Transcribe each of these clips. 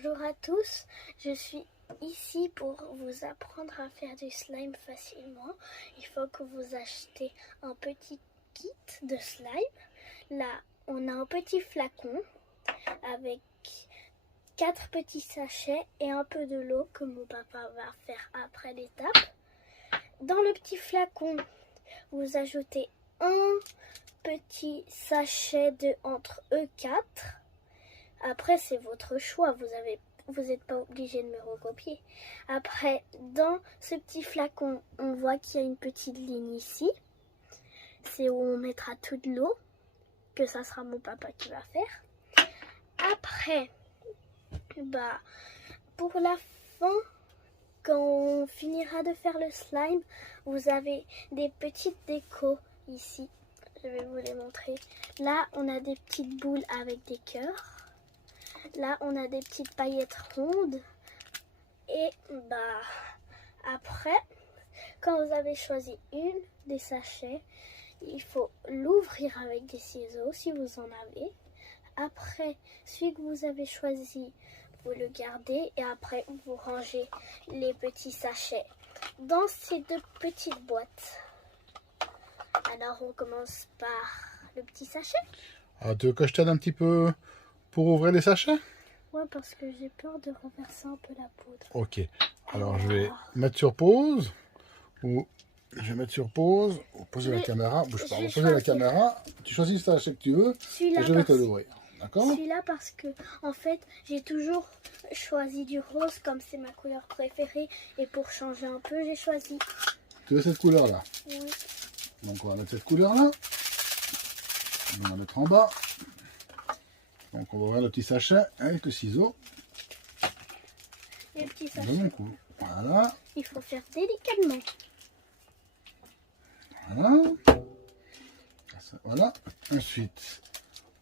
Bonjour à tous, je suis ici pour vous apprendre à faire du slime facilement. Il faut que vous achetez un petit kit de slime. Là, on a un petit flacon avec 4 petits sachets et un peu de l'eau que mon papa va faire après l'étape. Dans le petit flacon, vous ajoutez un petit sachet de entre E4. Après, c'est votre choix, vous n'êtes pas obligé de me recopier. Après, dans ce petit flacon, on voit qu'il y a une petite ligne ici. C'est où on mettra toute l'eau, que ça sera mon papa qui va faire. Après, pour la fin, quand on finira de faire le slime, vous avez des petites décos ici. Je vais vous les montrer. Là, on a des petites boules avec des cœurs. Là, on a des petites paillettes rondes. Et après, quand vous avez choisi une des sachets, il faut l'ouvrir avec des ciseaux si vous en avez. Après, celui que vous avez choisi, vous le gardez et après, vous rangez les petits sachets dans ces 2 petites boîtes. Alors, on commence par le petit sachet. Ah, tu veux que je t'aide un petit peu pour ouvrir les sachets? Ouais, parce que j'ai peur de renverser un peu la poudre. Ok. Alors, je vais mettre sur pause. Ou je vais mettre sur pause. Ou poser la caméra. Bouge pas. On va poser la caméra. Tu choisis le sachet que tu veux. Et je vais te l'ouvrir. D'accord? Celui-là parce que, en fait, j'ai toujours choisi du rose comme c'est ma couleur préférée. Et pour changer un peu, j'ai choisi. Tu veux cette couleur-là? Oui. Donc, on va mettre cette couleur-là. On va mettre en bas. Donc, on va ouvrir le petit sachet avec le ciseau. Les petits De sachets. mon coup. Voilà. Il faut faire délicatement. Voilà. Voilà. Ensuite,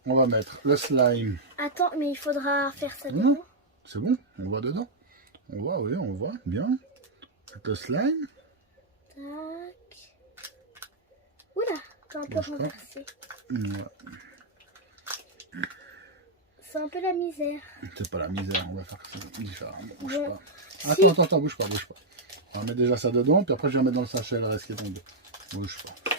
on va mettre le slime. Attends, mais il faudra faire ça Non, dedans. c'est bon, on voit dedans. On voit, oui, on voit, bien. Le slime. Tac. Oula, t'as un peu renversé. Voilà. C'est un peu la misère. C'est pas la misère, on va faire ça différemment. Bouge Bon, pas. si. Attends, bouge pas. On va mettre déjà ça dedans, puis après je vais mettre dans le sachet le reste qui est tombé. Bouge pas.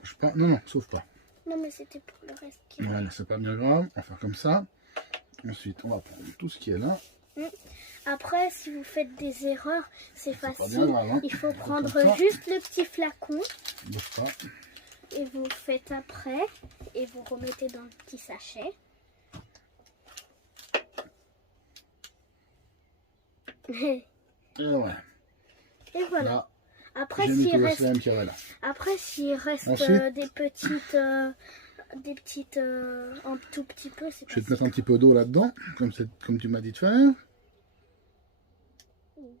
Bouge pas. Non, sauf pas. Non, mais c'était pour le reste. Voilà, c'est pas bien grave. On va faire comme ça. Ensuite, on va prendre tout ce qui est là. Après, si vous faites des erreurs, c'est Pas facile. bien grave, hein. Il faut prendre Comme ça. juste le petit flacon Bouge pas. et vous faites après et vous remettez dans le petit sachet. Et Et ouais. voilà. Là, Après, j'ai mis tout s'il le reste, slime qu'il y avait là. des petites, un tout petit peu, c'est Je vais pas te mettre un petit peu d'eau là-dedans, comme tu m'as dit de faire.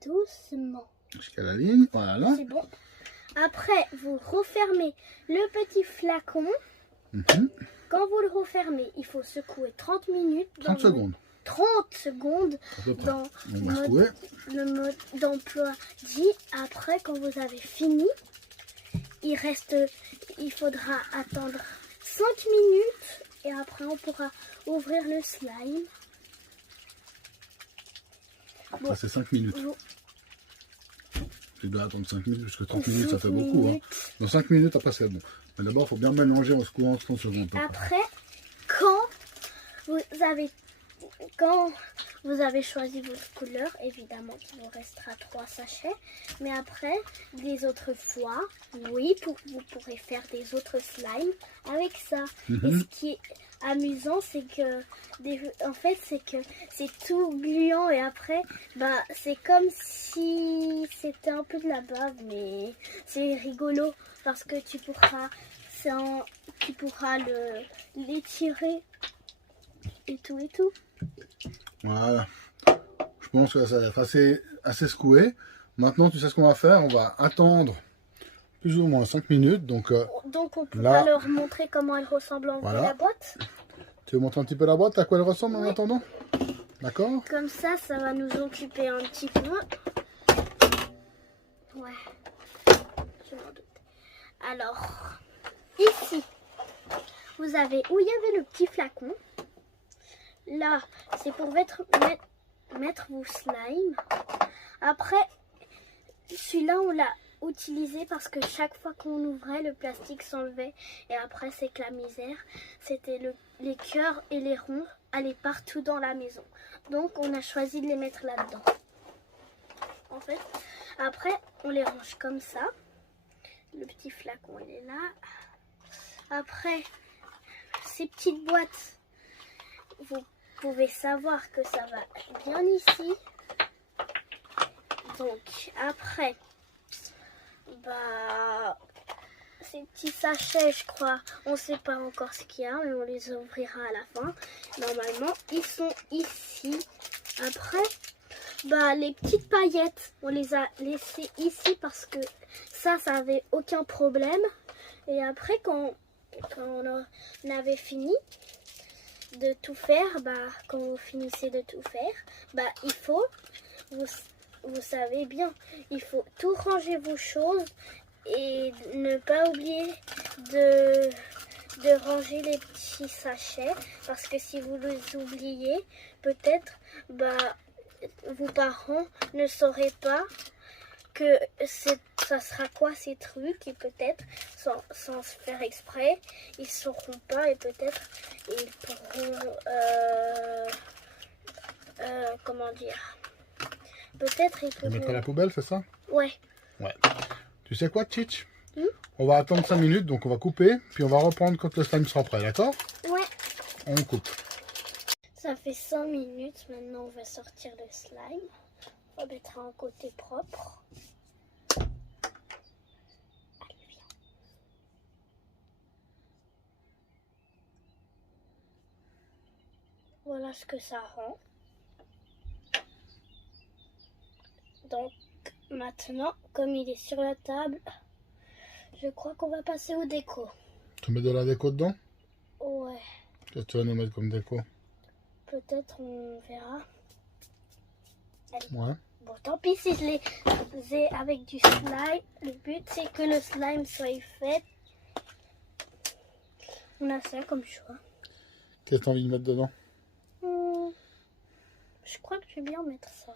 doucement. Jusqu'à la ligne, voilà. C'est bon. Après, vous refermez le petit flacon. Quand vous le refermez, il faut secouer 30 minutes. 30 secondes. 30 secondes À peu près. dans On va secouer. le mode d'emploi dit. Après, quand vous avez fini, il faudra attendre 5 minutes et après on pourra ouvrir le slime. Après, c'est 5 minutes. Vous- Tu dois attendre 5 minutes, parce que 30 minutes, ça 5 fait beaucoup. Hein. minutes. Dans 5 minutes, après, c'est bon. Mais d'abord, il faut bien mélanger en secouant 30 secondes. Après, quand vous avez choisi votre couleur, évidemment qu'il vous restera 3 sachets. Mais après, des autres fois, oui, vous pourrez faire des autres slimes avec ça. Et ce qui est amusant, c'est que, c'est tout gluant et après, c'est comme si c'était un peu de la bave, mais c'est rigolo parce que tu pourras l'étirer et tout et tout. Voilà. Je pense que ça va être assez secoué. Maintenant, tu sais ce qu'on va faire. On va attendre plus ou moins 5 minutes. Donc on pourra là, leur montrer comment elle ressemble en vrai, voilà. la boîte. Tu veux montrer un petit peu la boîte, à quoi elle ressemble en attendant? D'accord? Comme ça va nous occuper un petit peu. Ouais, je m'en doute. Alors, ici, vous avez où il y avait le petit flacon. là, c'est pour mettre vos slimes. Après, celui-là, on l'a utilisé parce que chaque fois qu'on ouvrait, le plastique s'enlevait. Et après, c'est que la misère, c'était les cœurs et les ronds allaient partout dans la maison. Donc, on a choisi de les mettre là-dedans. En fait, après, on les range comme ça. Le petit flacon, il est là. Après, ces petites boîtes, vous pouvez savoir que ça va bien ici. Donc, après, ces petits sachets, je crois, on ne sait pas encore ce qu'il y a, mais on les ouvrira à la fin. Normalement, ils sont ici. Après, les petites paillettes, on les a laissées ici parce que ça avait aucun problème. Et après, quand on avait fini de tout faire, quand vous finissez de tout faire, il faut, vous savez bien, il faut tout ranger vos choses et ne pas oublier de ranger les petits sachets parce que si vous les oubliez, peut-être vos parents ne sauraient pas que ça sera quoi ces trucs et peut-être sans se faire exprès ils sauront pas et peut-être ils pourront comment dire, peut-être ils pourront mettre à la poubelle, c'est ça? Ouais. Tu sais quoi, Tchitch? On va attendre 5 minutes, donc on va couper, puis on va reprendre quand le slime sera prêt, d'accord? Ouais. On coupe. Ça fait 5 minutes, maintenant on va sortir le slime. On va mettre un côté propre. Allez, viens. Voilà ce que ça rend. Donc maintenant, comme il est sur la table, je crois qu'on va passer au déco. Tu mets de la déco dedans? Ouais. Qu'est-ce que tu vas nous mettre comme déco? Peut-être on verra. Allez. Ouais. Bon, tant pis si je les ai avec du slime. Le but, c'est que le slime soit fait. On a ça comme choix. Qu'est-ce que tu as envie de mettre dedans? Je crois que je vais bien mettre ça.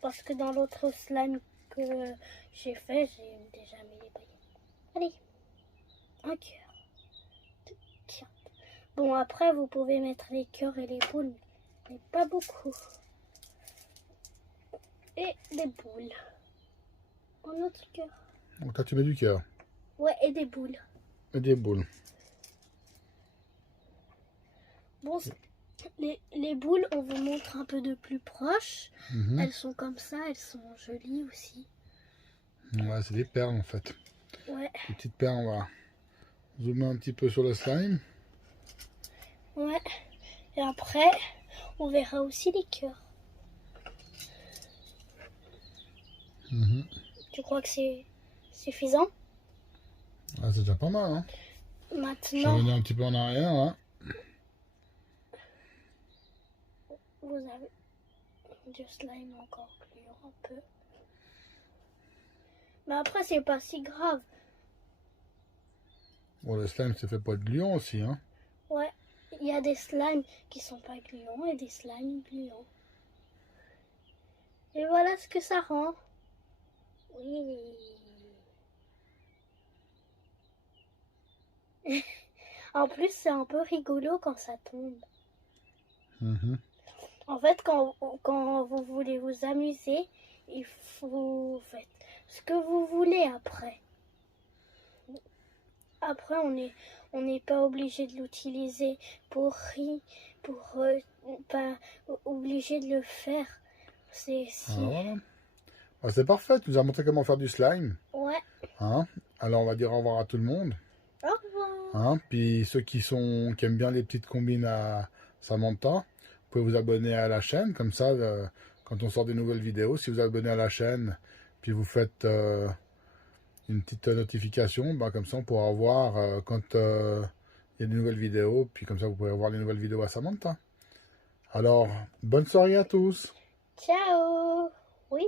Parce que dans l'autre slime que j'ai fait, j'ai déjà mis les paillettes. Allez, un cœur. Tiens. Bon, après, vous pouvez mettre les cœurs et les boules, mais pas beaucoup. Et des boules. Un autre cœur. Donc là, tu mets du cœur. Ouais, et des boules. Et des boules. Bon, les boules, on vous montre un peu de plus proche. Elles sont comme ça, elles sont jolies aussi. Ouais, c'est des perles en fait. Ouais. Les petites perles, on va zoomer un petit peu sur le slime. Ouais. Et après, on verra aussi les cœurs. Tu crois que c'est suffisant? Ah, c'est déjà pas mal, hein? Maintenant, je vais revenir un petit peu en arrière, là. Vous avez du slime encore gluant un peu. Mais après, c'est pas si grave. Bon, le slime, c'est fait pour être gluant aussi, hein? Ouais, il y a des slimes qui sont pas gluants et des slimes gluants. Et voilà ce que ça rend. Oui. En plus, c'est un peu rigolo quand ça tombe. En fait, quand vous voulez vous amuser, il faut faire ce que vous voulez après. Après, on n'est pas obligé de l'utiliser pour pas obligé de le faire. C'est si. Voilà. Ah, c'est parfait, tu nous as montré comment faire du slime. Ouais. Hein? Alors, on va dire au revoir à tout le monde. Au revoir. Hein? Puis ceux qui aiment bien les petites combines à Samantha, vous pouvez vous abonner à la chaîne, comme ça, quand on sort des nouvelles vidéos, si vous abonnez à la chaîne, puis vous faites une petite notification, comme ça on pourra voir quand il y a des nouvelles vidéos, puis comme ça vous pourrez voir les nouvelles vidéos à Samantha. Alors, bonne soirée à tous. Ciao. Oui.